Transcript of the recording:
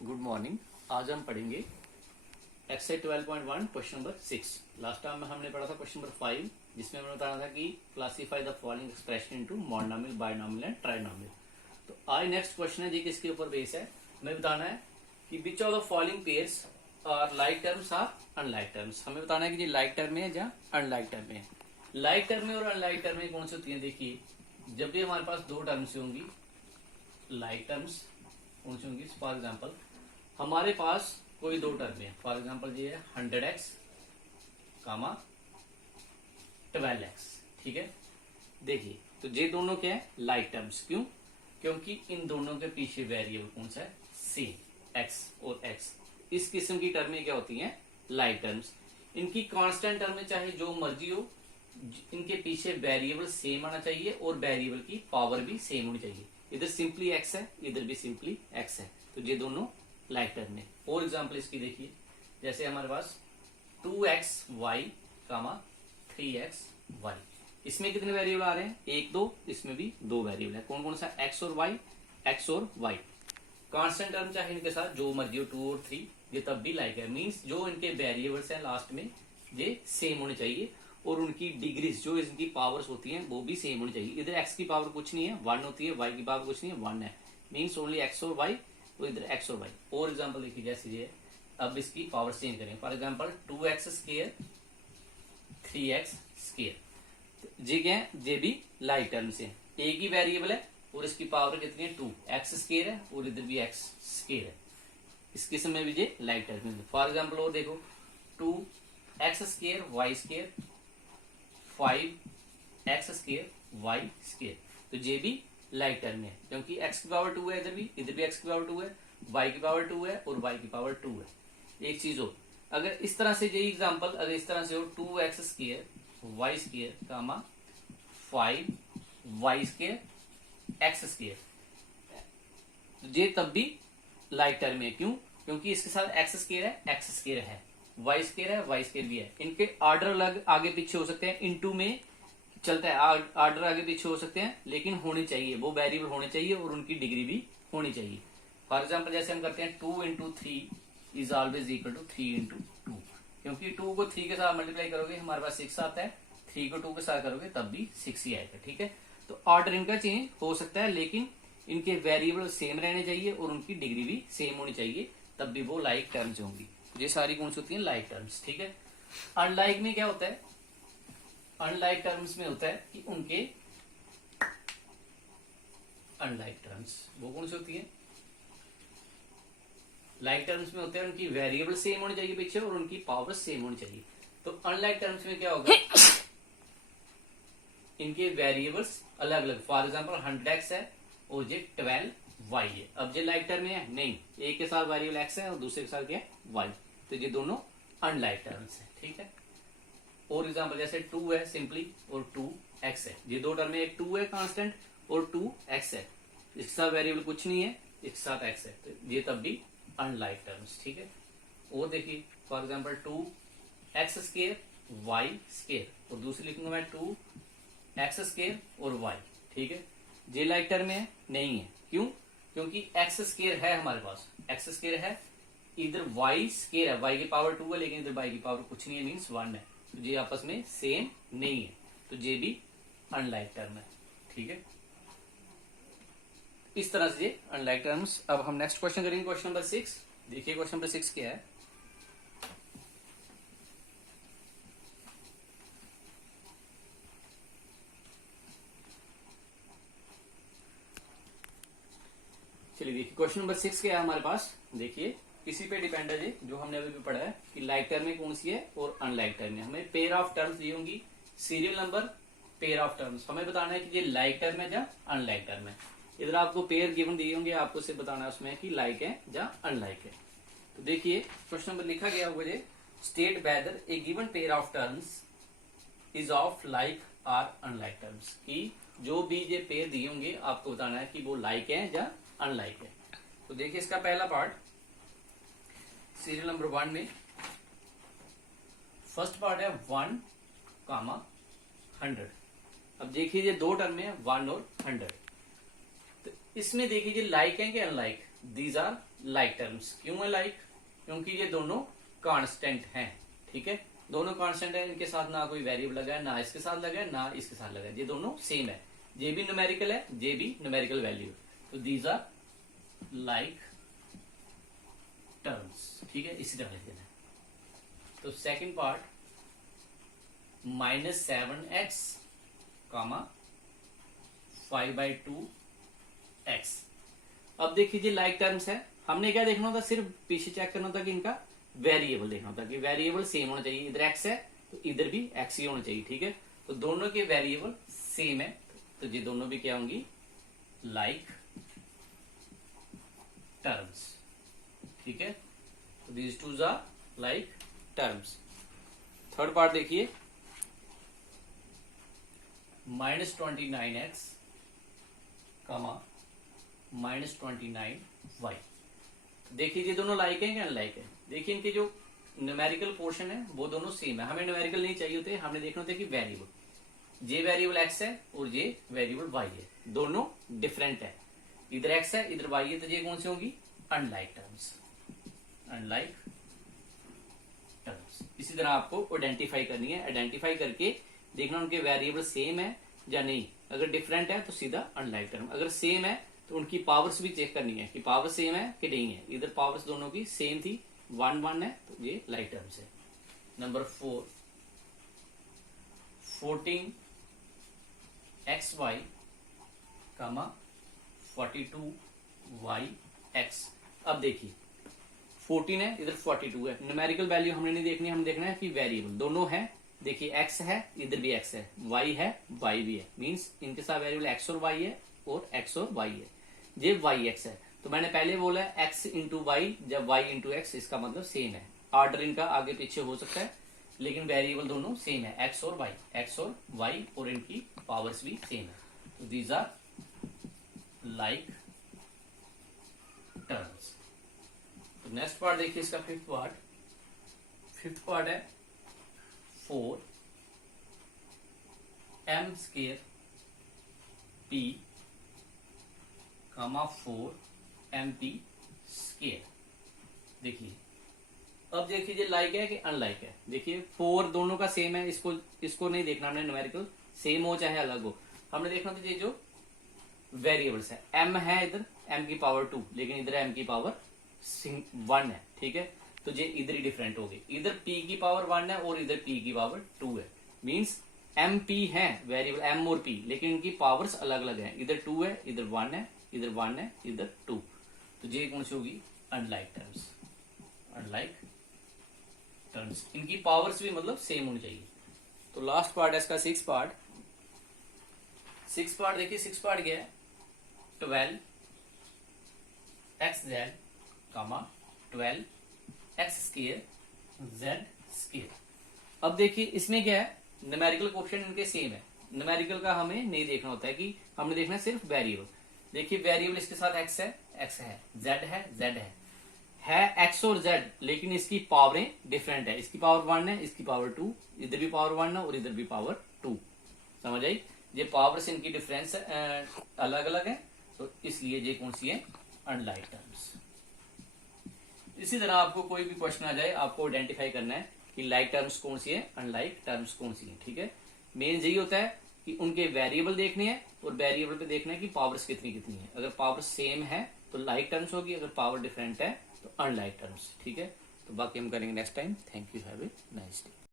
Good morning. आज हम पढ़ेंगे exercise 12.1 question number 6। Last time में हमने पढ़ा था क्वेश्चन नंबर 5, जिसमें हमने बताया था कि classify the following expression into monomial, binomial and trinomial. तो आज नेक्स्ट क्वेश्चन है जी, किसके ऊपर बेस है, हमें बताना है कि which of the following pairs are like terms are unlike terms. हमें बताना है कि ये लाइक टर्म में है या अनलाइक टर्म में है। लाइक टर्म में और अनलाइक टर्म में कौन सी होती है? देखिए, जब भी हमारे पास दो टर्म्स होंगी, लाइक टर्म्स कौन सी होंगी? फॉर एग्जाम्पल हमारे पास कोई दो टर्म है, फॉर एग्जाम्पल ये है 100x कामा 12x, ठीक है। देखिए, तो ये दोनों क्या है? Like terms. क्यों? क्योंकि इन दोनों के पीछे वेरिएबल कौन सा है? सेम, x और x। इस किस्म की टर्में क्या होती हैं? Like terms. इनकी कांस्टेंट टर्म में चाहे जो मर्जी हो, इनके पीछे वेरिएबल सेम आना चाहिए और वेरिएबल की पावर भी सेम होनी चाहिए। इधर सिंपली x है, इधर भी सिंपली x है, तो ये दोनों लाइक टर्म है। फॉर एग्जाम्पल इसकी देखिए, जैसे हमारे पास 2xy कामा 3xy, इसमें कितने वेरिएबल आ रहे हैं? 1 2, इसमें भी 2 वेरिएबल है। कौन कौन सा? x और y। कांस्टेंट टर्म चाहे इनके साथ जो मर्जी हो, 2 और 3, ये तब भी लाइक है। मींस जो इनके वेरिएबल्स है लास्ट में ये सेम होने चाहिए और उनकी डिग्रीज, जो इनकी पावर्स होती हैं, वो भी सेम होनी चाहिए। इधर x की पावर कुछ नहीं है, 1 होती है, y की पावर कुछ नहीं है, 1 है। मींस ओनली x और y, तो इधर x और y। और एग्जाम्पल देखिए, जैसे ये अब इसकी पावर चेंज करें, for example 2x square 3x square, ये क्या है? ये भी लाइक टर्म से एक ही वेरिएबल है और इसकी पावर कितनी है? 2 x स्क्वायर है और इधर भी x स्क्वायर है। इस किस्म में भी ये लाइक टर्म है। फॉर एग्जाम्पल और देखो, 2x square y square 5x square y square, तो ये भी लाइक टर्म है, क्योंकि x की पावर 2 है, इधर भी x की पावर 2 है, y की पावर 2 है और y की पावर 2 है। एक चीज हो, अगर इस तरह से यही एग्जांपल अगर इस तरह से हो, 2x स्क्वायर y स्क्वायर कामा 5y स्क्वायर x स्क्वायर, ये तब भी लाइक टर्म है। क्यों? क्योंकि इसके साथ x स्क्वायर है, x स्क्वायर है, y स्क्वायर है, y स्क्वायर भी है। इनके ऑर्डर अलग आगे पीछे हो सकते हैं, इनटू में चलता है, ऑर्डर आगे पीछे हो सकते हैं, लेकिन होने चाहिए, वो वेरिएबल होने चाहिए और उनकी डिग्री भी होनी चाहिए। फॉर एग्जाम्पल जैसे हम करते हैं 2 into 3 is always equal to 3 into 2, क्योंकि 2 को 3 के साथ मल्टीप्लाई करोगे हमारे पास 6 आता है, 3 को 2 के साथ करोगे तब भी 6 ही आएगा, ठीक है। तो ऑर्डर इनका चेंज हो सकता है, लेकिन इनके वेरिएबल सेम रहने चाहिए और उनकी डिग्री भी सेम होनी चाहिए, तब भी वो लाइक टर्म्स होंगी। ये सारी कौन सी होती है? लाइक टर्म्स, ठीक है। अनलाइक में क्या होता है? अनलाइक टर्म्स में होता है कि उनके अनलाइक टर्म्स वो कौन सी होती है? लाइक टर्म्स में होते हैं उनकी वेरिएबल सेम होनी चाहिए पीछे और उनकी पावर सेम होनी चाहिए। तो अनलाइक टर्म्स में क्या होगा? इनके वेरिएबल्स अलग अलग, फॉर एग्जाम्पल 100x है और ये 12y है। अब ये लाइक टर्म है नहीं, एक के साथ वेरिएबल x है और दूसरे के साथ क्या है? y, तो ये दोनों अनलाइक टर्म्स है, ठीक है। और एग्जाम्पल जैसे 2 है सिंपली और 2x है, ये दो टर्म में, एक 2 है कांस्टेंट और 2x है, इसके साथ वेरिएबल कुछ नहीं है, इसके साथ x है, तो ये तब भी अनलाइक टर्म्स, ठीक है। और देखिए for example 2x square y square और दूसरी लिखूंगा मैं 2x स्क्वायर और y, ठीक है। ये लाइक टर्म है नहीं है। क्यों? क्योंकि x स्क्वायर है हमारे पास, x स्क्वायर है, इधर y स्क्वायर है, y की पावर 2 है, लेकिन इधर y की पावर कुछ नहीं है, मीन्स 1 है, तो ये आपस में सेम नहीं है, तो ये भी अनलाइक टर्म है, ठीक है। इस तरह से अनलाइक टर्म्स। अब हम नेक्स्ट क्वेश्चन करेंगे, क्वेश्चन नंबर 6। देखिए क्वेश्चन नंबर 6 क्या है। चलिए देखिए क्वेश्चन नंबर 6 क्या है हमारे पास। देखिए, इसी पे डिपेंड है जो हमने अभी भी पढ़ा है कि लाइक टर्म में कौन सी है और अनलाइक टर्म में। हमें पेयर ऑफ टर्म्स दी होंगी, serial number, pair of terms. हमें बताना है कि ये लाइक टर्म है या अनलाइक टर्म है। इधर आपको पेयर गिवन दिए होंगे, आपको सिर्फ बताना है उसमें कि लाइक है या अनलाइक है। तो देखिए क्वेश्चन नंबर लिखा गया होगा, state whether a given pair of terms is of like are unlike terms, कि जो भी ये पेयर दिए होंगे आपको बताना है कि वो लाइक है या अनलाइक है। तो देखिए इसका पहला पार्ट सीरियल नंबर 1 में फर्स्ट पार्ट है 1 कामा 100। अब देखिए ये दो टर्म है 1 और 100, तो इसमें देखिए लाइक है कि unlike? These are like terms. क्यों है लाइक? क्योंकि ये दोनों कांस्टेंट हैं, ठीक है, दोनों कांस्टेंट है, इनके साथ ना कोई वेरिएबल लगा है, ना इसके साथ लगा है, ना इसके साथ लगा है, ये दोनों सेम है, ये भी न्यूमेरिकल है, ये भी न्यूमेरिकल वैल्यू। तो दीज आर लाइक टर्म्स, ठीक है, इसी तरह लिख देना है। तो सेकंड पार्ट -7x, 5/2x। अब देखिए जी लाइक टर्म्स है, हमने क्या देखना होता, सिर्फ पीछे चेक करना होता कि इनका वेरिएबल देखना होता कि वेरिएबल सेम होना चाहिए, इधर x है तो इधर भी x ही होना चाहिए, ठीक है। तो दोनों के वेरिएबल सेम है, तो ये दोनों भी क्या होंगी, लाइक टर्म्स, ठीक है। तो these two are like terms. Third part देखिए, -29x, -29y। देखिए ये दोनों लाइक है क्या अनलाइक है? देखिए इनके जो न्यूमेरिकल पोर्शन है वो दोनों सेम है, हमें न्यूमेरिकल नहीं चाहिए होते, हमें देखना होता है कि वेरिएबल, ये वेरिएबल x है और ये वेरिएबल y है, दोनों डिफरेंट है, इधर x है इधर y है, तो ये कौन सी होंगी, अनलाइक टर्म्स, अनलाइक टर्म्स। इसी तरह आपको आइडेंटिफाई करनी है, आइडेंटिफाई करके देखना उनके वेरिएबल सेम है या नहीं, अगर डिफरेंट है तो सीधा अनलाइक टर्म, अगर सेम है तो उनकी पावर्स भी चेक करनी है कि पावर सेम है कि नहीं है, इधर पावर्स दोनों की सेम थी, 1 1 है, तो ये लाइक टर्म्स है। Number 4, 14xy, 42yx। अब देखिए 14 है इधर 42 है, न्यूमेरिकल वैल्यू हमने नहीं देखनी, हम देखना है कि वेरिएबल दोनों है, देखिए x है इधर भी x है, y है y भी है, मींस इनके साथ वेरिएबल x और y है और x और y है, ये yx है। तो मैंने पहले बोला x इंटू वाई, जब y इंटू एक्स, इसका मतलब सेम है, ऑर्डर इनका आगे पीछे हो सकता है लेकिन वेरिएबल दोनों सेम है, x और y, और इनकी पावर्स भी सेम है। तो दीज आर लाइक टर्म्स। तो नेक्स्ट पार्ट देखिए इसका फिफ्थ पार्ट है 4m square p, 4mp square. देखिए अब देखिए लाइक है कि अनलाइक है, देखिए 4 दोनों का सेम है, इसको नहीं देखना हमने, न्यूमेरिकल सेम हो चाहे अलग हो, हमने देखना था ये जो वेरिएबल्स है, m है इधर m की पावर 2, लेकिन इधर m की पावर 1 है, ठीक है, तो ये इधर ही डिफरेंट हो गई, इधर p की पावर 1 है और इधर p की पावर 2 है, मींस mp है वेरिएबल m और p, लेकिन इनकी पावर्स अलग अलग है, इधर 2 है इधर 1 है, इधर 1 है इधर 2, तो ये कौन सी होगी, अनलाइक टर्म्स, अनलाइक टर्म्स, इनकी पावर्स भी मतलब सेम होनी चाहिए। तो लास्ट पार्ट है इसका सिक्स पार्ट देखिए, सिक्स पार्ट क्या है, 12xz, 12x square z square. अब देखिए इसमें क्या है, न्यूमेरिकल कोएफिशिएंट इनके सेम है, न्यूमेरिकल का हमें नहीं देखना होता है, कि हमने देखना है सिर्फ वेरिएबल। देखिए वेरिएबल इसके साथ x है, z है x और z, लेकिन इसकी पावरें डिफरेंट है, इसकी पावर 1 है इसकी पावर 2, इधर भी पावर 1 है और इधर भी पावर 2, समझ आई, ये पावर्स इनकी डिफरेंस अलग अलग है, तो इसलिए ये कौन सी है, अनलाइक टर्म्स। इसी तरह आपको कोई भी क्वेश्चन आ जाए, आपको आइडेंटिफाई करना है कि लाइक टर्म्स कौन सी है, अनलाइक टर्म्स कौन सी है, ठीक है। मेन यही होता है कि उनके वेरिएबल देखने हैं और वेरिएबल पे देखना है कि पावर्स कितनी कितनी है, अगर पावर सेम है तो लाइक टर्म्स होगी, अगर पावर डिफरेंट है तो अनलाइक टर्म्स, ठीक है। तो बाकी हम करेंगे next time. Thank you, have a nice day.